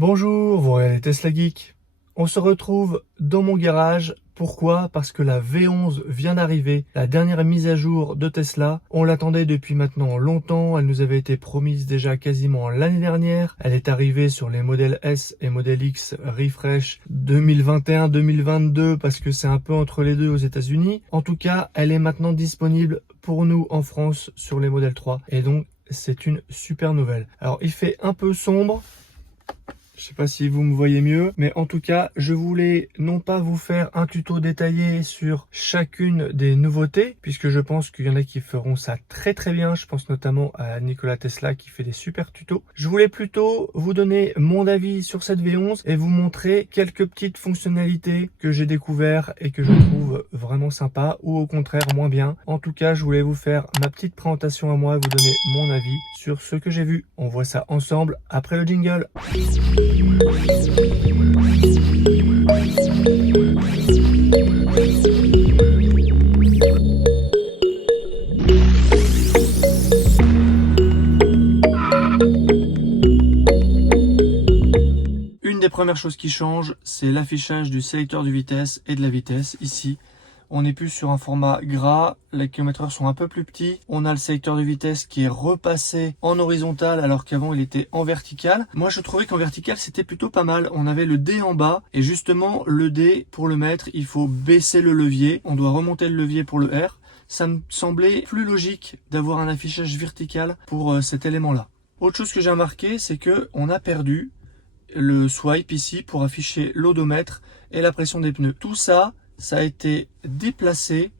Bonjour, vous regardez Tesla Geek. On se retrouve dans mon garage. Pourquoi? Parce que la V11 vient d'arriver, la dernière mise à jour de Tesla. On l'attendait depuis maintenant longtemps, elle nous avait été promise déjà quasiment l'année dernière. Elle est arrivée sur les modèles S et modèle X refresh 2021-2022 parce que c'est un peu entre les deux aux États-Unis. En tout cas, elle est maintenant disponible pour nous en France sur les modèles 3 et donc c'est une super nouvelle. Alors il fait un peu sombre. Je sais pas si vous me voyez mieux, mais en tout cas, je voulais non pas vous faire un tuto détaillé sur chacune des nouveautés, puisque je pense qu'il y en a qui feront ça très très bien. Je pense notamment à Nikola Tesla qui fait des super tutos. Je voulais plutôt vous donner mon avis sur cette V11 et vous montrer quelques petites fonctionnalités que j'ai découvert et que je trouve vraiment sympa ou au contraire moins bien. En tout cas, je voulais vous faire ma petite présentation à moi et vous donner mon avis sur ce que j'ai vu. On voit ça ensemble après le jingle. Une des premières choses qui change, c'est l'affichage du sélecteur de vitesse et de la vitesse. Ici, on n'est plus sur un format gras, les kilomètres sont un peu plus petits. On a le sélecteur de vitesse qui est repassé en horizontal alors qu'avant il était en vertical. Moi je trouvais qu'en vertical c'était plutôt pas mal. On avait le D en bas et justement le D pour le mettre il faut baisser le levier. On doit remonter le levier pour le R. Ça me semblait plus logique d'avoir un affichage vertical pour cet élément là. Autre chose que j'ai remarqué c'est que on a perdu le swipe ici pour afficher l'odomètre et la pression des pneus. Tout ça a été déplacé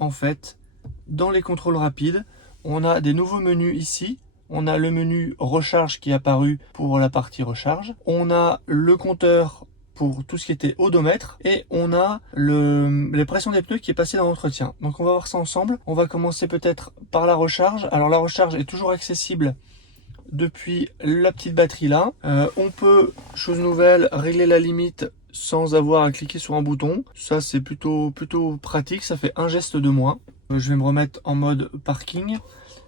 en fait dans les contrôles rapides. On a des nouveaux menus ici. On a le menu recharge qui est apparu pour la partie recharge. On a le compteur pour tout ce qui était odomètre et on a les pressions des pneus qui est passé dans l'entretien. Donc on va voir ça ensemble. On va commencer peut-être par la recharge. Alors la recharge est toujours accessible depuis la petite batterie là. On peut, chose nouvelle, régler la limite sans avoir à cliquer sur un bouton. Ça c'est plutôt pratique, ça fait un geste de moins. Je vais me remettre en mode parking.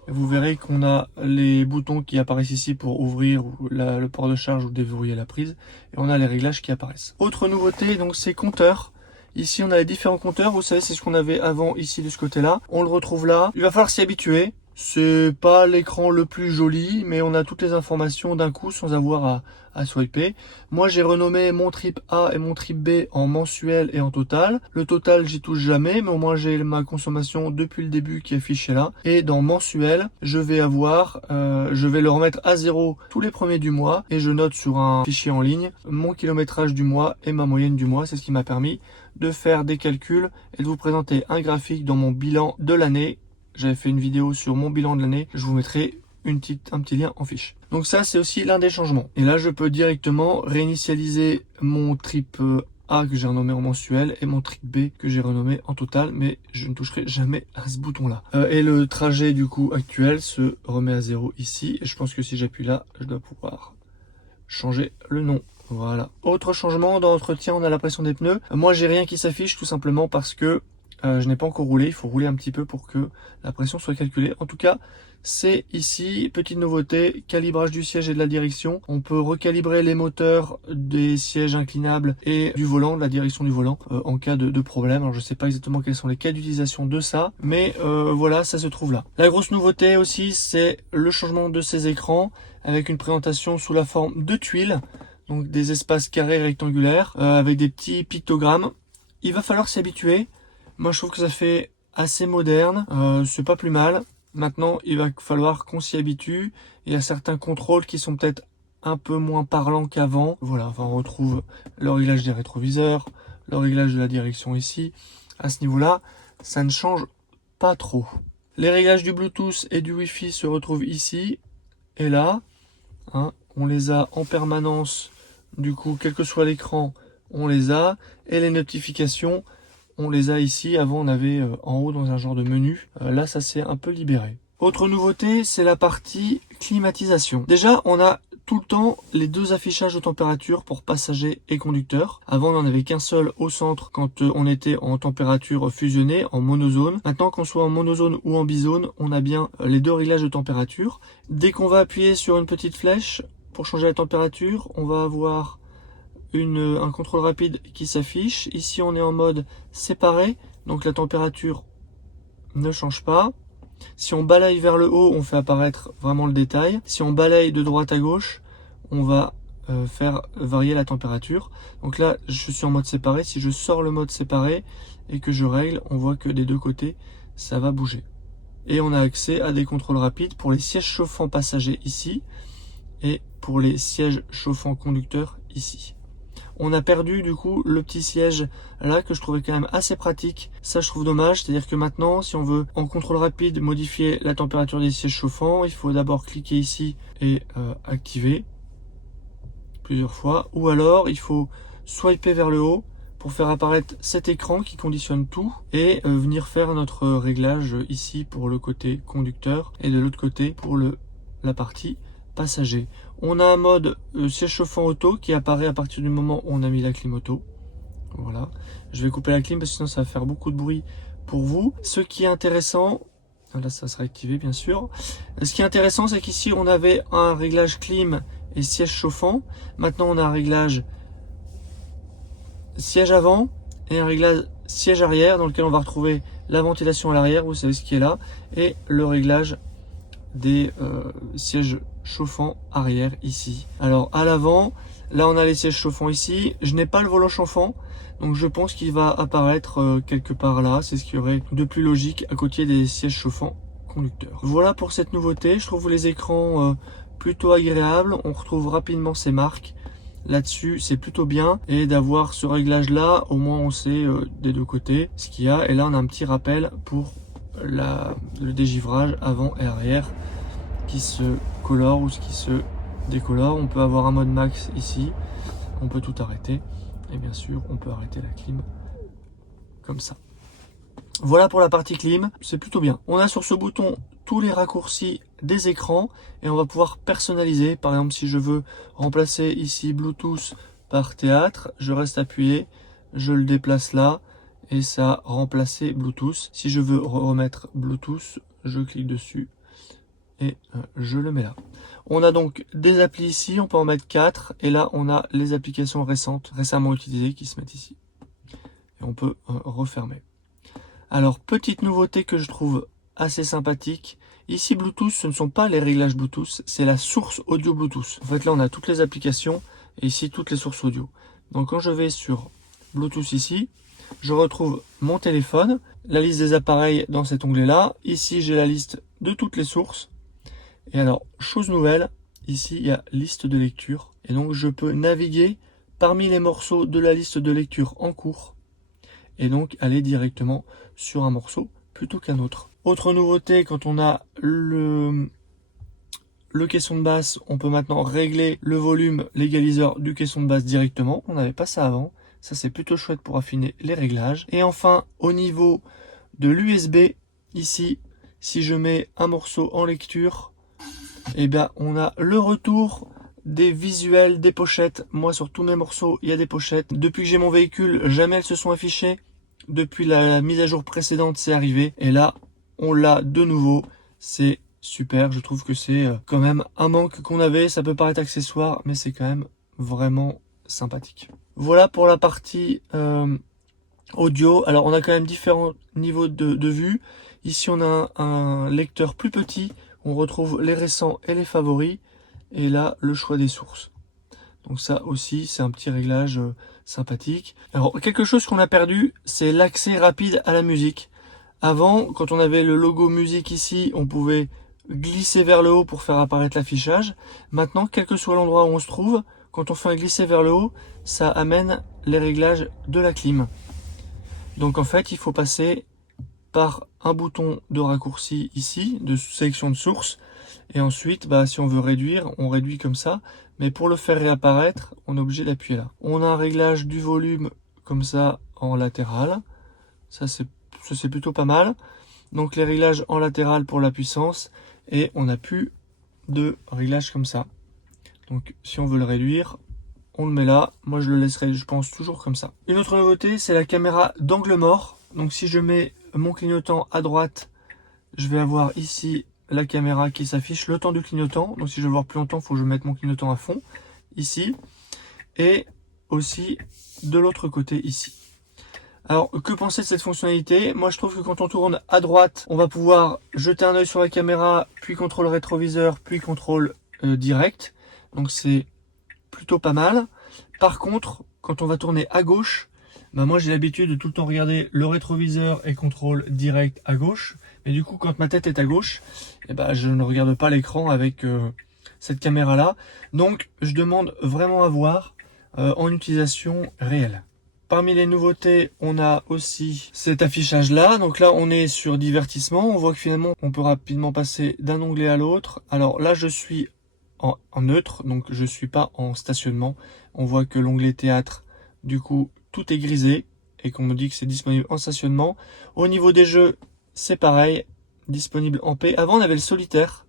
Vous verrez qu'on a les boutons qui apparaissent ici pour ouvrir le port de charge ou déverrouiller la prise. Et on a les réglages qui apparaissent. Autre nouveauté, donc c'est compteurs. Ici on a les différents compteurs, vous savez c'est ce qu'on avait avant ici de ce côté là. On le retrouve là, il va falloir s'y habituer. C'est pas l'écran le plus joli, mais on a toutes les informations d'un coup sans avoir à swiper. Moi, j'ai renommé mon trip A et mon trip B en mensuel et en total. Le total, j'y touche jamais, mais au moins j'ai ma consommation depuis le début qui est affichée là. Et dans mensuel, je vais le remettre à 0 tous les premiers du mois et je note sur un fichier en ligne mon kilométrage du mois et ma moyenne du mois. C'est ce qui m'a permis de faire des calculs et de vous présenter un graphique dans mon bilan de l'année. J'avais fait une vidéo sur mon bilan de l'année, je vous mettrai un petit lien en fiche. Donc ça c'est aussi l'un des changements. Et là je peux directement réinitialiser mon trip A que j'ai renommé en mensuel et mon trip B que j'ai renommé en total, mais je ne toucherai jamais à ce bouton là. Et le trajet du coup actuel se remet à 0 ici, et je pense que si j'appuie là, je dois pouvoir changer le nom. Voilà. Autre changement dans l'entretien, on a la pression des pneus. Moi j'ai rien qui s'affiche tout simplement parce que je n'ai pas encore roulé, il faut rouler un petit peu pour que la pression soit calculée. En tout cas, c'est ici, petite nouveauté, calibrage du siège et de la direction. On peut recalibrer les moteurs des sièges inclinables et du volant, de la direction du volant, en cas de problème. Alors je ne sais pas exactement quels sont les cas d'utilisation de ça, mais voilà, ça se trouve là. La grosse nouveauté aussi, c'est le changement de ces écrans avec une présentation sous la forme de tuiles, donc des espaces carrés rectangulaires avec des petits pictogrammes. Il va falloir s'y habituer. Moi, je trouve que ça fait assez moderne. C'est pas plus mal. Maintenant, il va falloir qu'on s'y habitue. Il y a certains contrôles qui sont peut-être un peu moins parlants qu'avant. Voilà, enfin, on retrouve le réglage des rétroviseurs, le réglage de la direction ici. À ce niveau-là, ça ne change pas trop. Les réglages du Bluetooth et du Wi-Fi se retrouvent ici et là. Hein, on les a en permanence. Du coup, quel que soit l'écran, on les a. Et les notifications, on les a ici. Avant, on avait en haut dans un genre de menu. Là, ça s'est un peu libéré. Autre nouveauté, c'est la partie climatisation. Déjà, on a tout le temps les deux affichages de température pour passagers et conducteurs. Avant, on n'en avait qu'un seul au centre quand on était en température fusionnée, en monozone. Maintenant, qu'on soit en monozone ou en bizone, on a bien les deux réglages de température. Dès qu'on va appuyer sur une petite flèche, pour changer la température, on va avoir un contrôle rapide qui s'affiche. Ici, on est en mode séparé, donc la température ne change pas. Si on balaye vers le haut, on fait apparaître vraiment le détail. Si on balaye de droite à gauche, on va faire varier la température. Donc là, je suis en mode séparé. Si je sors le mode séparé et que je règle, on voit que des deux côtés, ça va bouger. Et on a accès à des contrôles rapides pour les sièges chauffants passagers ici et pour les sièges chauffants conducteurs ici. On a perdu du coup le petit siège là que je trouvais quand même assez pratique. Ça je trouve dommage, c'est-à-dire que maintenant si on veut en contrôle rapide modifier la température des sièges chauffants, il faut d'abord cliquer ici et activer plusieurs fois. Ou alors il faut swiper vers le haut pour faire apparaître cet écran qui conditionne tout et venir faire notre réglage ici pour le côté conducteur et de l'autre côté pour la partie passager. On a un mode siège chauffant auto qui apparaît à partir du moment où on a mis la clim auto. Voilà. Je vais couper la clim parce que sinon ça va faire beaucoup de bruit pour vous. Ce qui est intéressant, là ça sera activé bien sûr. Ce qui est intéressant, c'est qu'ici on avait un réglage clim et siège chauffant. Maintenant on a un réglage siège avant et un réglage siège arrière dans lequel on va retrouver la ventilation à l'arrière, vous savez ce qui est là, et le réglage des sièges chauffants arrière ici. Alors à l'avant, là on a les sièges chauffants ici. Je n'ai pas le volant chauffant, donc je pense qu'il va apparaître quelque part là. C'est ce qui aurait de plus logique à côté des sièges chauffants conducteurs. Voilà pour cette nouveauté. Je trouve les écrans plutôt agréables. On retrouve rapidement ces marques. Là-dessus, c'est plutôt bien. Et d'avoir ce réglage là, au moins on sait des deux côtés ce qu'il y a. Et là on a un petit rappel pour le dégivrage avant et arrière qui se colore ou qui se décolore. On peut avoir un mode max ici, on peut tout arrêter et bien sûr on peut arrêter la clim comme ça. Voilà pour la partie clim, c'est plutôt bien. On a sur ce bouton tous les raccourcis des écrans et on va pouvoir personnaliser. Par exemple, si je veux remplacer ici Bluetooth par théâtre, je reste appuyé, je le déplace là et ça a remplacé Bluetooth. Si je veux remettre Bluetooth, je clique dessus et je le mets là. On a donc des applis ici, on peut en mettre 4 et là on a les applications récemment utilisées qui se mettent ici. Et on peut refermer. Alors petite nouveauté que je trouve assez sympathique, ici Bluetooth ce ne sont pas les réglages Bluetooth, c'est la source audio Bluetooth. En fait là on a toutes les applications et ici toutes les sources audio. Donc quand je vais sur Bluetooth ici, je retrouve mon téléphone, la liste des appareils dans cet onglet là. Ici j'ai la liste de toutes les sources. Et alors, chose nouvelle, ici il y a liste de lecture. Et donc je peux naviguer parmi les morceaux de la liste de lecture en cours. Et donc aller directement sur un morceau plutôt qu'un autre. Autre nouveauté, quand on a le caisson de basse, on peut maintenant régler le volume, l'égaliseur du caisson de basse directement. On n'avait pas ça avant. Ça c'est plutôt chouette pour affiner les réglages. Et enfin, au niveau de l'USB, ici, si je mets un morceau en lecture, et bien on a le retour des visuels, des pochettes. Moi sur tous mes morceaux il y a des pochettes. Depuis que j'ai mon véhicule, jamais elles se sont affichées. Depuis la mise à jour précédente c'est arrivé. Et là on l'a de nouveau. C'est super, je trouve que c'est quand même un manque qu'on avait. Ça peut paraître accessoire mais c'est quand même vraiment sympathique. Voilà pour la partie audio. Alors on a quand même différents niveaux de vue. Ici on a un lecteur plus petit. On retrouve les récents et les favoris. Et là, le choix des sources. Donc ça aussi, c'est un petit réglage sympathique. Alors, quelque chose qu'on a perdu, c'est l'accès rapide à la musique. Avant, quand on avait le logo musique ici, on pouvait glisser vers le haut pour faire apparaître l'affichage. Maintenant, quel que soit l'endroit où on se trouve, quand on fait un glisser vers le haut, ça amène les réglages de la clim. Donc en fait, il faut passer par un bouton de raccourci ici, de sélection de source. Et ensuite, si on veut réduire, on réduit comme ça. Mais pour le faire réapparaître, on est obligé d'appuyer là. On a un réglage du volume comme ça en latéral. Ça c'est plutôt pas mal. Donc les réglages en latéral pour la puissance. Et on n'a plus de réglage comme ça. Donc si on veut le réduire, on le met là. Moi je le laisserai, je pense, toujours comme ça. Une autre nouveauté, c'est la caméra d'angle mort. Donc si je mets mon clignotant à droite, je vais avoir ici la caméra qui s'affiche le temps du clignotant. Donc si je veux voir plus longtemps, il faut que je mette mon clignotant à fond ici. Et aussi de l'autre côté ici. Alors, que penser de cette fonctionnalité? Moi, je trouve que quand on tourne à droite, on va pouvoir jeter un œil sur la caméra, puis contrôle rétroviseur, puis contrôle direct. Donc, c'est plutôt pas mal. Par contre, quand on va tourner à gauche, bah moi, j'ai l'habitude de tout le temps regarder le rétroviseur et contrôle direct à gauche. Mais du coup, quand ma tête est à gauche, eh ben, je ne regarde pas l'écran avec cette caméra-là. Donc, je demande vraiment à voir en utilisation réelle. Parmi les nouveautés, on a aussi cet affichage-là. Donc là, on est sur divertissement. On voit que finalement, on peut rapidement passer d'un onglet à l'autre. Alors là, je suis en neutre, donc je suis pas en stationnement. On voit que l'onglet théâtre, du coup, tout est grisé et qu'on me dit que c'est disponible en stationnement. Au niveau des jeux, c'est pareil, disponible en paix. Avant, on avait le solitaire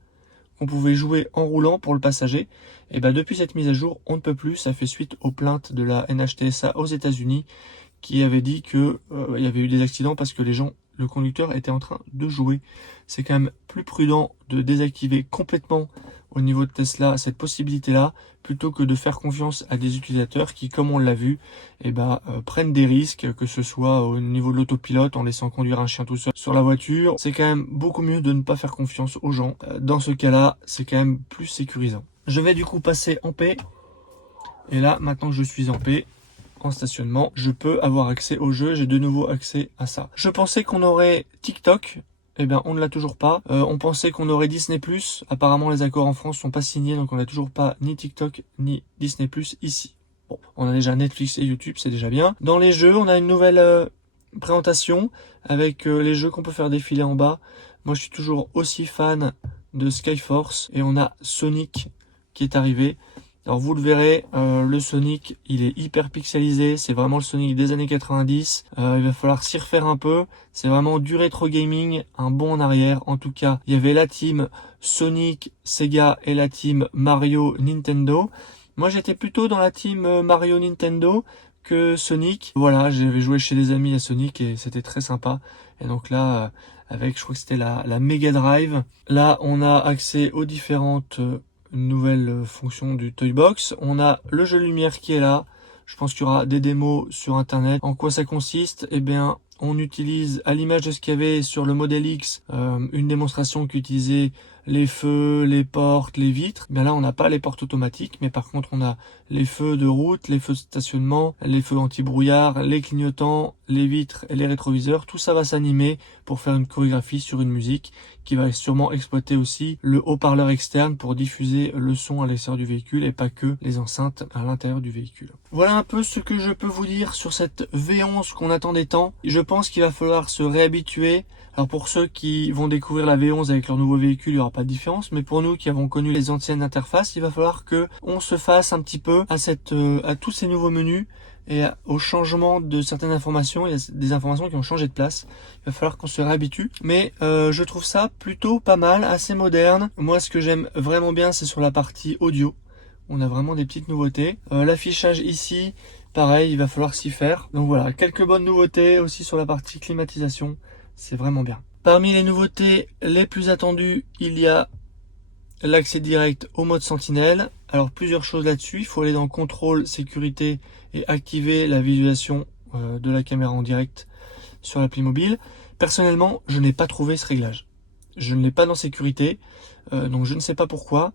qu'on pouvait jouer en roulant pour le passager. Et ben depuis cette mise à jour, on ne peut plus. Ça fait suite aux plaintes de la NHTSA aux États-Unis qui avait dit que il y avait eu des accidents parce que le conducteur était en train de jouer. C'est quand même plus prudent de désactiver complètement au niveau de Tesla cette possibilité-là plutôt que de faire confiance à des utilisateurs qui, comme on l'a vu, prennent des risques, que ce soit au niveau de l'autopilote en laissant conduire un chien tout seul sur la voiture. C'est quand même beaucoup mieux de ne pas faire confiance aux gens. Dans ce cas-là, c'est quand même plus sécurisant. Je vais du coup passer en paix. Et là, maintenant que je suis en paix, en stationnement, je peux avoir accès au jeu. J'ai de nouveau accès à ça. Je pensais qu'on aurait TikTok. Eh bien, on ne l'a toujours pas. On pensait qu'on aurait Disney+. Apparemment, les accords en France sont pas signés, donc on n'a toujours pas ni TikTok ni Disney+, ici. Bon, on a déjà Netflix et YouTube, c'est déjà bien. Dans les jeux, on a une nouvelle présentation avec les jeux qu'on peut faire défiler en bas. Moi, je suis toujours aussi fan de Skyforce et on a Sonic qui est arrivé. Alors vous le verrez, le Sonic, il est hyper pixelisé, c'est vraiment le Sonic des années 90, il va falloir s'y refaire un peu, c'est vraiment du rétro gaming, un bond en arrière. En tout cas, il y avait la team Sonic, Sega et la team Mario, Nintendo. Moi j'étais plutôt dans la team Mario, Nintendo que Sonic. Voilà, j'avais joué chez des amis à Sonic et c'était très sympa. Et donc là, avec, je crois que c'était la Mega Drive, là on a accès aux différentes nouvelle fonction du Toybox. On a le jeu lumière qui est là. Je pense qu'il y aura des démos sur internet. En quoi ça consiste? Eh bien, on utilise, à l'image de ce qu'il y avait sur le Model X, une démonstration qui utilisait les feux, les portes, les vitres. Bien là, on n'a pas les portes automatiques, mais par contre, on a les feux de route, les feux de stationnement, les feux anti-brouillard, les clignotants, les vitres et les rétroviseurs. Tout ça va s'animer pour faire une chorégraphie sur une musique qui va sûrement exploiter aussi le haut-parleur externe pour diffuser le son à l'extérieur du véhicule et pas que les enceintes à l'intérieur du véhicule. Voilà un peu ce que je peux vous dire sur cette V11 qu'on attendait tant. Je pense qu'il va falloir se réhabituer. Alors pour ceux qui vont découvrir la V11 avec leur nouveau véhicule, il n'y aura pas de différence. Mais pour nous qui avons connu les anciennes interfaces, il va falloir que on se fasse un petit peu à tous ces nouveaux menus et au changement de certaines informations. Il y a des informations qui ont changé de place. Il va falloir qu'on se réhabitue. Mais je trouve ça plutôt pas mal, assez moderne. Moi, ce que j'aime vraiment bien, c'est sur la partie audio. On a vraiment des petites nouveautés. L'affichage ici, pareil, il va falloir s'y faire. Donc voilà, quelques bonnes nouveautés aussi sur la partie climatisation. C'est vraiment bien. Parmi les nouveautés les plus attendues, il y a l'accès direct au mode sentinelle. Alors plusieurs choses là-dessus. Il faut aller dans contrôle, sécurité et activer la visualisation de la caméra en direct sur l'appli mobile. Personnellement, je n'ai pas trouvé ce réglage. Je ne l'ai pas dans sécurité, donc je ne sais pas pourquoi.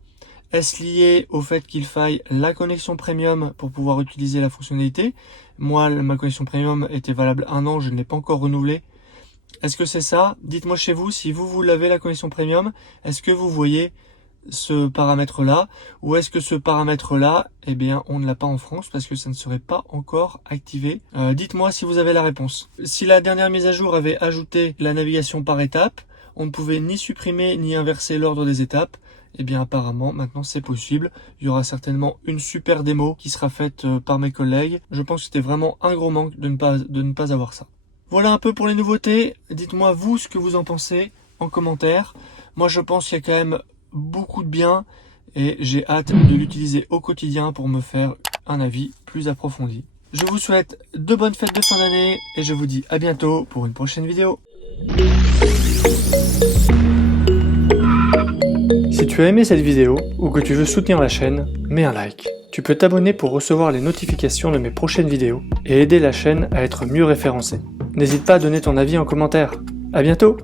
Est-ce lié au fait qu'il faille la connexion premium pour pouvoir utiliser la fonctionnalité? Moi, ma connexion premium était valable 1 an, je ne l'ai pas encore renouvelée. Est-ce que c'est ça? Dites-moi chez vous, si vous l'avez la connexion premium, est-ce que vous voyez ce paramètre-là? Ou est-ce que ce paramètre-là, eh bien, on ne l'a pas en France parce que ça ne serait pas encore activé? Dites-moi si vous avez la réponse. Si la dernière mise à jour avait ajouté la navigation par étapes, on ne pouvait ni supprimer ni inverser l'ordre des étapes. Eh bien apparemment maintenant c'est possible. Il y aura certainement une super démo qui sera faite par mes collègues. Je pense que c'était vraiment un gros manque de ne pas avoir ça. Voilà un peu pour les nouveautés. Dites-moi vous ce que vous en pensez en commentaire. Moi je pense qu'il y a quand même beaucoup de bien et j'ai hâte de l'utiliser au quotidien pour me faire un avis plus approfondi. Je vous souhaite de bonnes fêtes de fin d'année et je vous dis à bientôt pour une prochaine vidéo. Si tu as aimé cette vidéo ou que tu veux soutenir la chaîne, mets un like. Tu peux t'abonner pour recevoir les notifications de mes prochaines vidéos et aider la chaîne à être mieux référencée. N'hésite pas à donner ton avis en commentaire. À bientôt!